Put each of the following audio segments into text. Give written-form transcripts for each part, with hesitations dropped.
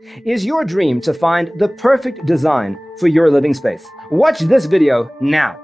Is your dream to find the perfect design for your living space? Watch this video now.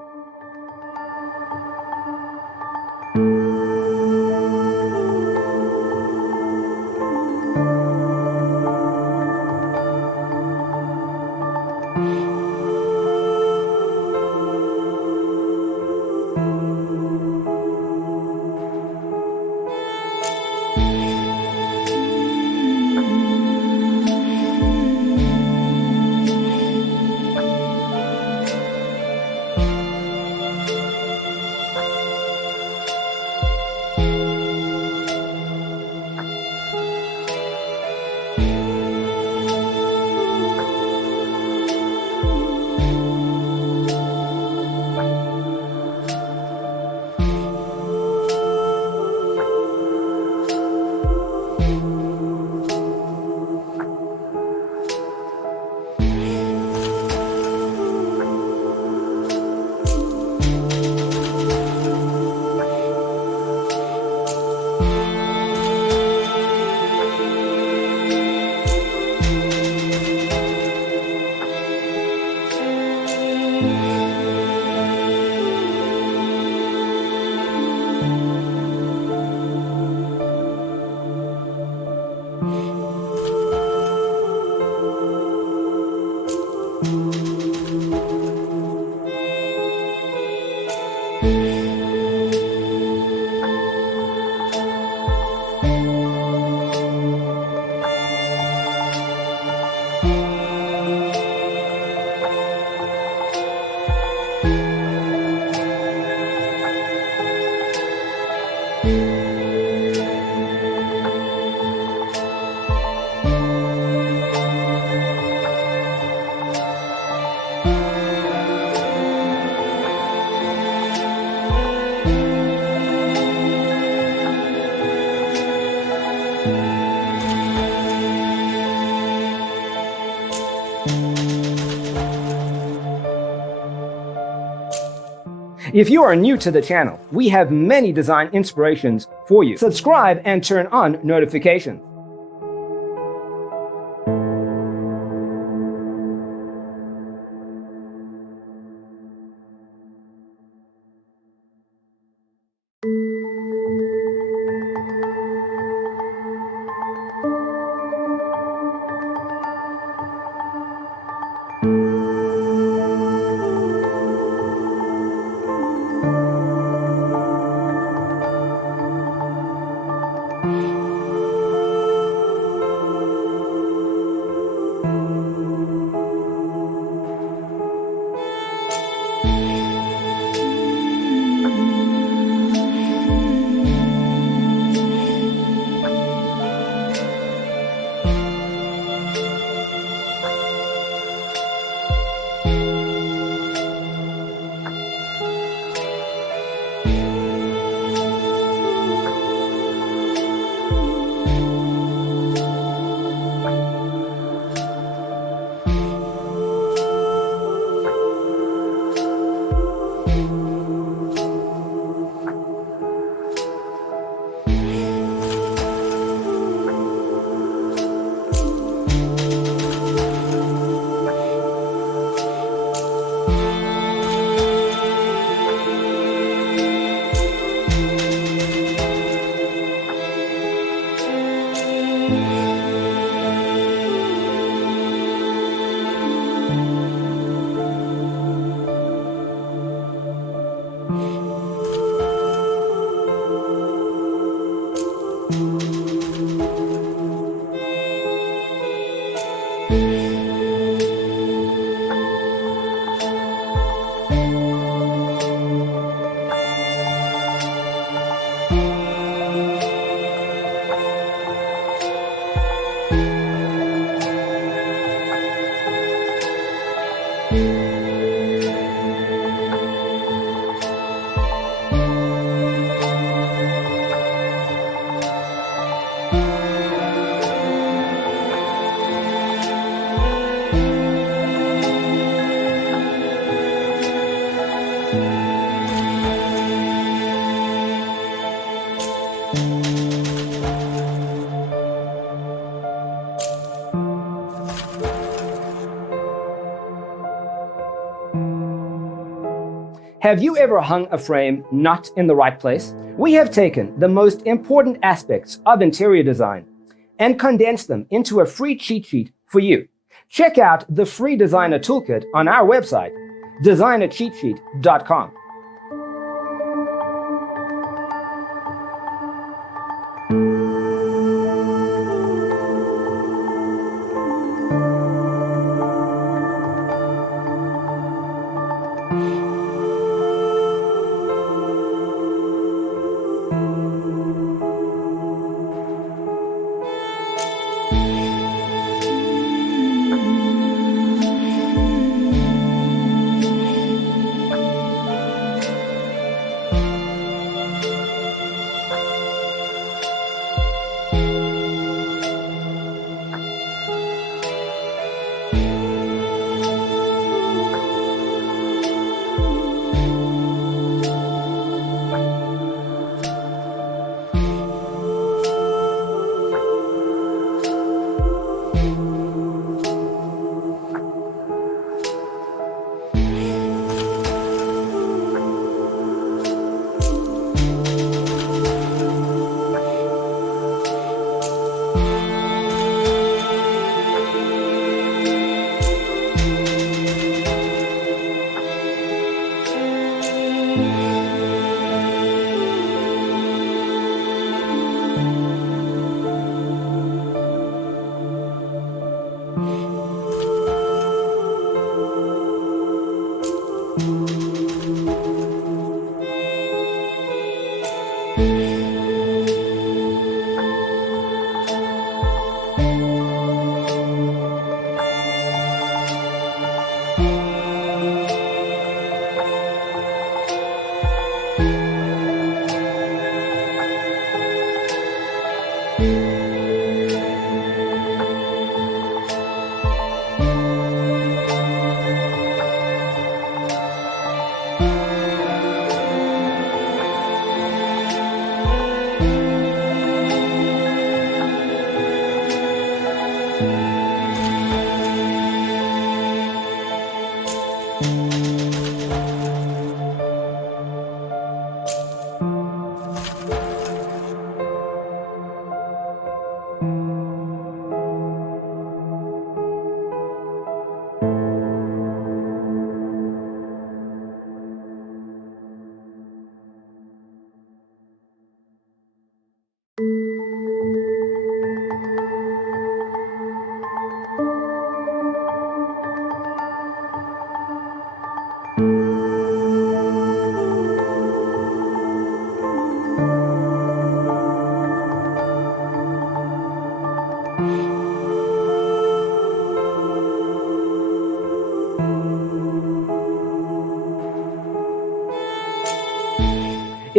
If you are new to the channel, we have many design inspirations for you. Subscribe and turn on notifications. Have you ever hung a frame not in the right place? We have taken the most important aspects of interior design and condensed them into a free cheat sheet for you. Check out the free designer toolkit on our website, designercheatsheet.com.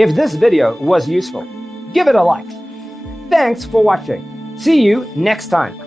If this video was useful, give it a like. Thanks for watching. See you next time.